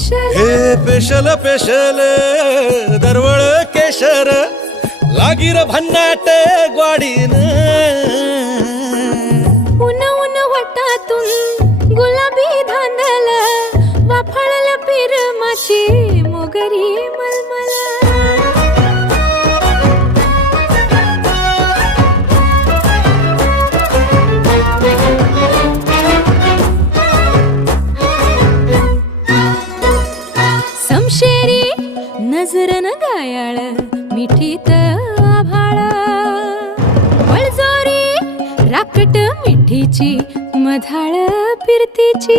हे special special दरवळ केशर लागीर भन्नाट ग्वाडीन उन उन वटातून गुलाबी धांदल वाफळल पिरमाची मोगरी मलमल समशेरी नजरन गायाळ मिठीत आभाळ वळजोरी राकट मिठीची मधाळ फिरतीची